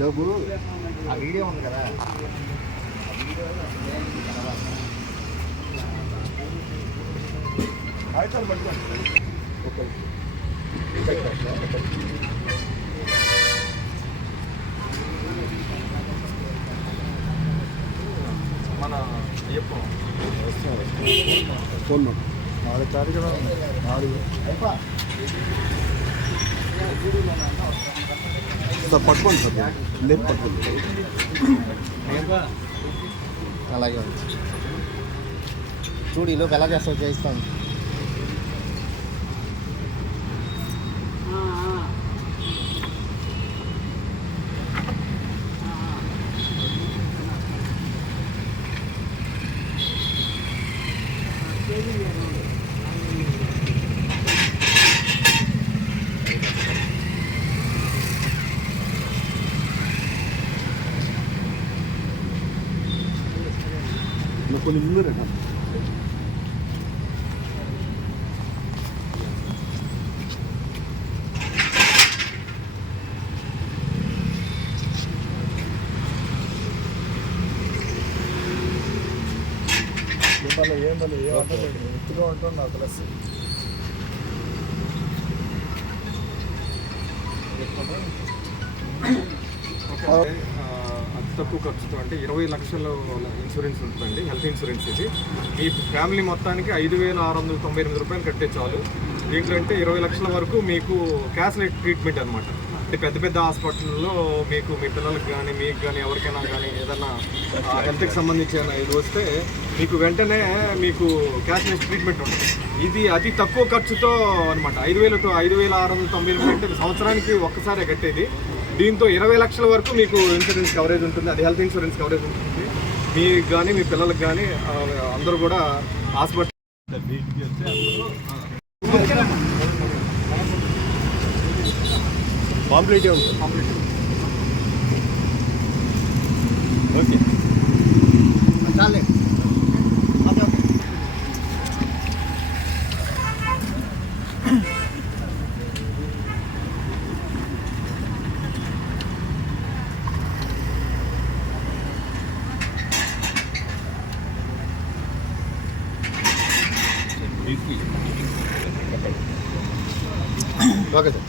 జబ్బు ఆ వీడియో ఉంది కదా, మన అయ్యప్ప ఫోన్ 4 తారీఖు 4 సార్ పట్టుకోండి సార్, లేదు పట్టుకోండి. అలాగే ఉంది చూడు, ఈలోపు ఎలా చేస్తావు చేయిస్తాను. కొన్ని ముందరే ఏమని ఎత్తుగా ఉంటాం నాకు తెలుసు. అతి తక్కువ ఖర్చుతో అంటే 20 లక్షల ఇన్సూరెన్స్ ఉంటుందండి, హెల్త్ ఇన్సూరెన్స్. ఇది మీ ఫ్యామిలీ మొత్తానికి 5,698 రూపాయలు కట్టే చాలు. దీంట్లో అంటే 20 లక్షల వరకు మీకు క్యాష్లెస్ ట్రీట్మెంట్ అనమాట. పెద్ద పెద్ద హాస్పిటల్లో మీకు మీ పిల్లలకు కానీ మీకు కానీ ఎవరికైనా కానీ ఏదన్నా హెల్త్కి సంబంధించిన ఇది వస్తే మీకు వెంటనే మీకు క్యాష్లెస్ ట్రీట్మెంట్ ఉంటుంది. ఇది అతి తక్కువ ఖర్చుతో అనమాట. 5,000 to 5,698 అంటే సంవత్సరానికి ఒక్కసారే కట్టేది. దీంతో 20 లక్షల వరకు మీకు ఇన్సూరెన్స్ కవరేజ్ ఉంటుంది. అది హెల్త్ ఇన్సూరెన్స్ కవరేజ్ ఉంటుంది. మీకు కానీ మీ పిల్లలకు కానీ అందరూ కూడా హాస్పిటల్ కాంప్లీట్ ఉంటుంది. కంప్లీట్ ఓకే చాలే. Okay sir.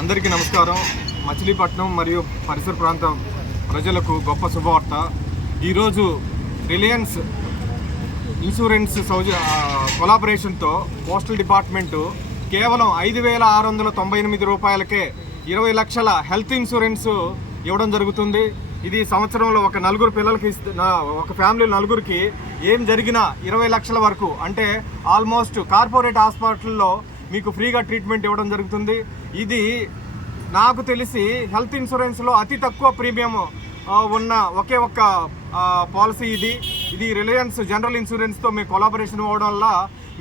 అందరికీ నమస్కారం. మచిలీపట్నం మరియు పరిసర ప్రాంత ప్రజలకు గొప్ప శుభవార్త. ఈరోజు రిలయన్స్ ఇన్సూరెన్స్ కొలాబరేషన్తో పోస్టల్ డిపార్ట్మెంటు కేవలం 5,698 రూపాయలకే 20 లక్షల హెల్త్ ఇన్సూరెన్స్ ఇవ్వడం జరుగుతుంది. ఇది సంవత్సరంలో ఒక నలుగురు పిల్లలకి ఒక ఫ్యామిలీ నలుగురికి ఏం జరిగినా 20 లక్షల వరకు, అంటే ఆల్మోస్ట్ కార్పొరేట్ హాస్పిటల్లో మీకు ఫ్రీగా ట్రీట్మెంట్ ఇవ్వడం జరుగుతుంది. ఇది నాకు తెలిసి హెల్త్ ఇన్సూరెన్స్లో అతి తక్కువ ప్రీమియం ఉన్న ఒకే ఒక్క పాలసీ ఇది రిలయన్స్ జనరల్ ఇన్సూరెన్స్తో మీ కొలాబరేషన్ అవ్వడం వల్ల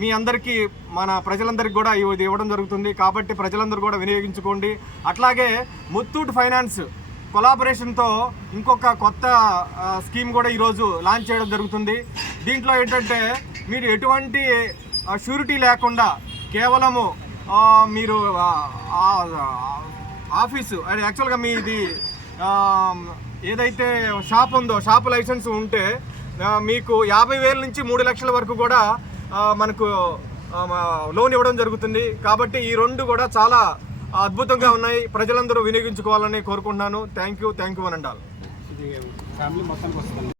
మీ అందరికీ మన ప్రజలందరికీ కూడా ఇది ఇవ్వడం జరుగుతుంది. కాబట్టి ప్రజలందరూ కూడా వినియోగించుకోండి. అట్లాగే ముత్తూట్ ఫైనాన్స్ కొలాబరేషన్తో ఇంకొక కొత్త స్కీమ్ కూడా ఈరోజు లాంచ్ చేయడం జరుగుతుంది. దీంట్లో ఏంటంటే మీరు ఎటువంటి షూరిటీ లేకుండా కేవలము మీరు ఆఫీసు అది యాక్చువల్గా మీది ఏదైతే షాప్ ఉందో షాప్ లైసెన్స్ ఉంటే మీకు 50,000 నుంచి 3 లక్షల వరకు కూడా మనకు లోన్ ఇవ్వడం జరుగుతుంది. కాబట్టి ఈ రెండు కూడా చాలా అద్భుతంగా ఉన్నాయి. ప్రజలందరూ వినియోగించుకోవాలని కోరుకుంటున్నాను. థ్యాంక్ యూ అని అంటారు. ఇది ఫ్యామిలీ మొత్తానికి వస్తుంది.